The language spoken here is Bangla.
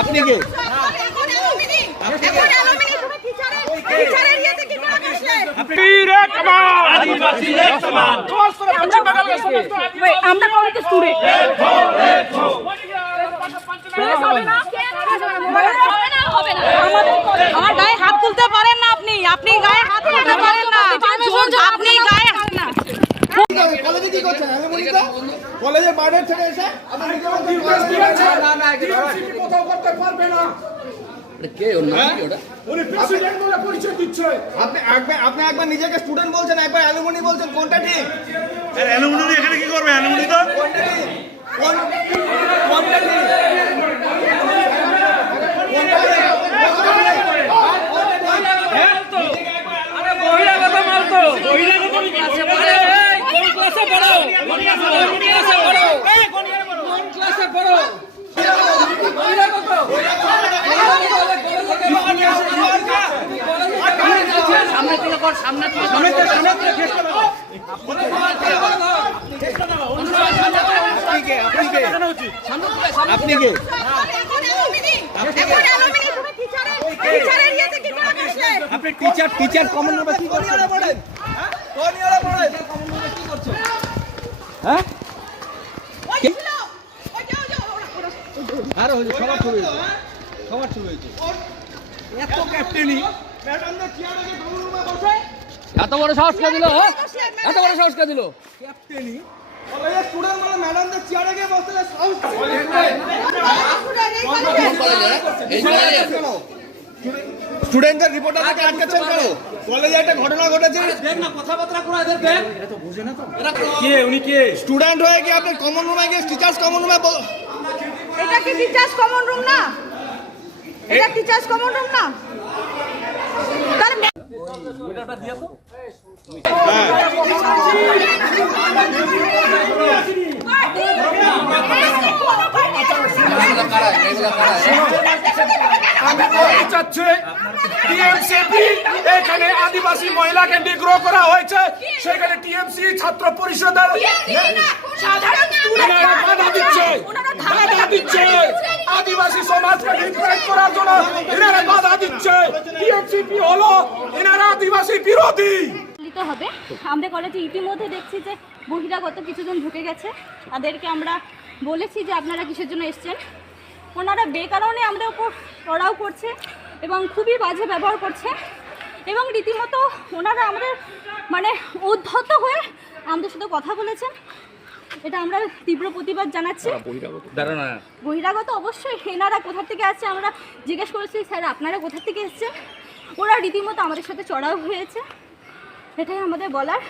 আপনি কে? আমরা কমিটি স্টুডেন্ট আমার গায়ে হাত তুলতে পারেন না আপনি গায়ে হাত তুলতে পারেন না আপনি গায়ে হাত না কলেজে কি করছেন? কলেজের বাইরে থেকে এসে আপনি কোথাও করতে পারবে না। কে ওর নাম কি ওটা? উনি প্রেসিডেন্ট বলে পরিচয় দিচ্ছে। আপনি একবার নিজেকে স্টুডেন্ট বলছেন, একবার অ্যালুমনি বলছেন, কোনটা ঠিক? অ্যালুমনি এখানে কি করবে? অ্যালুমনি তো কোনটা ঠিক? কোনটা ঠিক? আরে বহিরাগত মাল তো বহিরাগত ক্লাসে পড়ো কোন ক্লাসে পড়ো কোন ক্লাসে পড়ো কোন ক্লাসে পড়ো বহিরাগত সামনে থেকে কর সামনে থেকে ফেসটা দাও আপনি কে? আপনি টিচার কমন রুমে কি করছেন? কোন ইয়ারে পড়েন? কমন রুমে কি করছেন? হ্যাঁ? আরে হইছে সবার শুরু হয়েছে। এত ক্যাপ্টেনি ম্যাডামদের চেয়ারে যে কমন রুমে বসে এত বড় সাহস কে দিল? এত বড় সাহস কে দিল? ক্যাপ্টেনি কলেজের স্টুডেন্ট মানে ম্যাডামদের চেয়ারে গিয়ে বসতে সাহস স্টুডেন্টদের রিপোর্টারকে আটকাচ্ছেন কেন? কলেজে একটা ঘটনা ঘটেছে, দেখ না কথাবার্তা করে এদের দেখ এটা তো বুঝে না তো এরা কে উনি কে স্টুডেন্ট হয়ে কি আপনি কমন রুমে গিয়ে টিচার্স কমন রুমে এটা কি টিচার্স কমন রুম না? এটা টিচার্স কমন রুম না? তাহলে ওটা দিয়া তো এখানে আদিবাসী মহিলাকে নিগ্রহ করা হয়েছে, সেখানে টিএমসি ছাত্র পরিষদের বাধা দিচ্ছে আদিবাসী সমাজকে ডিফাইন করার জন্য এনারা বাধা দিচ্ছে। টিএমসিপি হলো এনারা আদিবাসী বিরোধী। হবে আমরা কলেজে ইতিমধ্যে দেখছি যে বহিরাগত কিছুজন ঢুকে গেছে। তাদেরকে আমরা বলেছি যে আপনারা কিসের জন্য এসছেন। ওনারা বেকারণে আমাদের উপর চড়াও করছে এবং খুবই বাজে ব্যবহার করছে এবং রীতিমতো ওনারা আমাদের মানে উদ্ধত হয়ে আমাদের সাথে কথা বলেছেন। এটা আমরা তীব্র প্রতিবাদ জানাচ্ছি। বহিরাগত অবশ্যই এনারা কোথা থেকে আসছে আমরা জিজ্ঞেস করেছি, স্যার আপনারা কোথা থেকে এসছেন? ওরা রীতিমতো আমাদের সাথে চড়াও হয়েছে, এটাই আমাদের বলার।